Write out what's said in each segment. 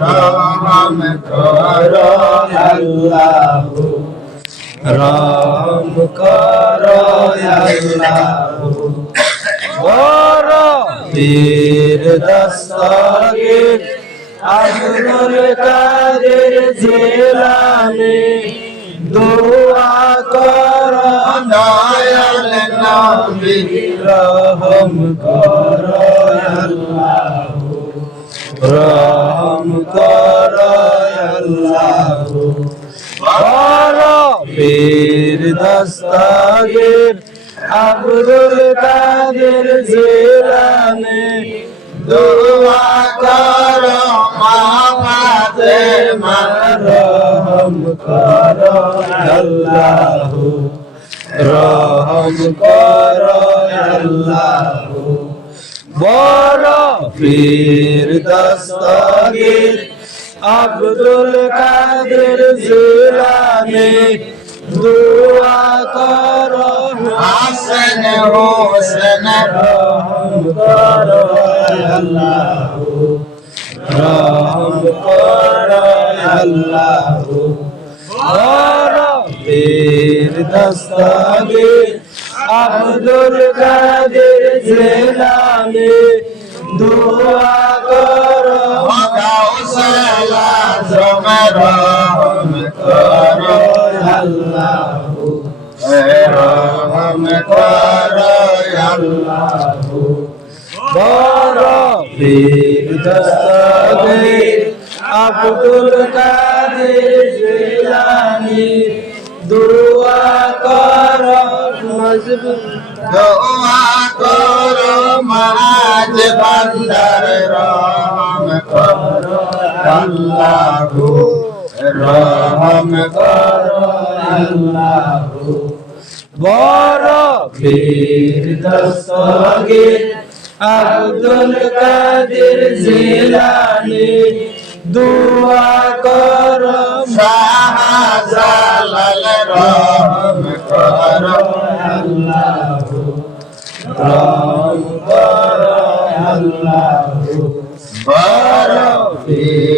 রহম কর আল্লাহ। রহম কর আল্লাহ। পীর দস্তগীর আব্দুল কাদের জিলানী। দোয়া কর দয়াল নবী, রহম কর আল্লাহ। কর আল্লাহ বড় পীর দস্তগীর আব্দুল কাদের জিলানী দোয়া কর মামাতে রহম কর, আল্লাহ রহম কর, আল্লাহ বড় পীর দস্তগীর আব্দুল কাদের জিলানী, দোয়া কর হাসন হোসেন রহম কর আল্লাহ, রহম কর আল্লাহ। পীর দস্তগীর আব্দুল কাদের জমরহম কর আল্লাহ রহম কর আল্লাহ বড় পীর দস্তগীর আব্দুল কাদের জিলানী দোয়া কর মজবুত দোয়া কর মাজ বান্দার রহম কর আল্লাহ রহম কর আল্লাহ বড় পীর দস্তগীর আব্দুল কাদের জিলানী, দোয়া কর শাহজালাল রহম কর আল্লাহ। রহম কর আল্লাহ বড় পীর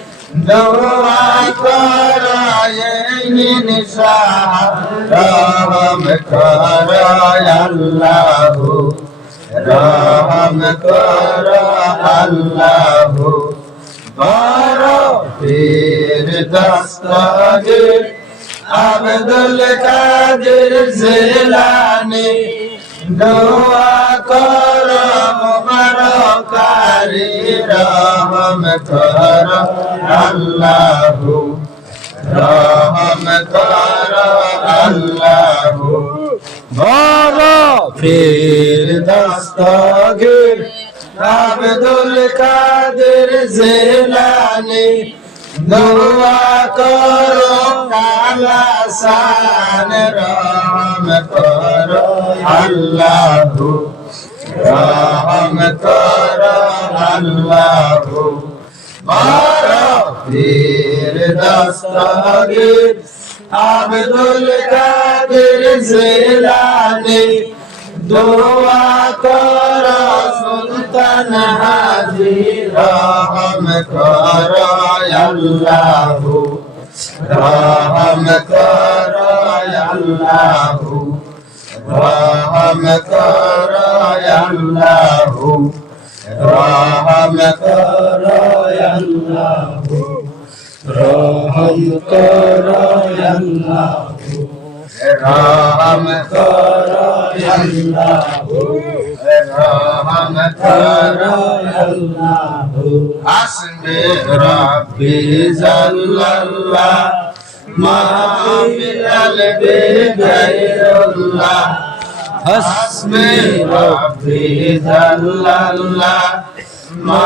দোয়া কর নিশাহ রহম কর আল্লাহ রহম কর আল্লাহ বড় আব্দুল কাদের জিলানী দোয়া কর মুবারকারি রহম কর আল্লাহ। রহম কর আল্লাহ। বড় পীর দস্তগীর, আব্দুল কাদের জিলানী। দোয়া কর কালা সান রহম কর আল্লাহ। রহম কর বড় পীর দস্তগীর, আব্দুল কাদের জিলানী দোয়া কর সুলতান হাজি রহম কর আল্লাহ, রহম কর আল্লাহ, রহম কর আল্লাহ রহম রহম রহম রহম হাসবে রব্বি জাল্লাল্লাহ মা মিনাল বেগাইরুল্লাহ হাসবে রব্বি জাল্লাল্লাহ মা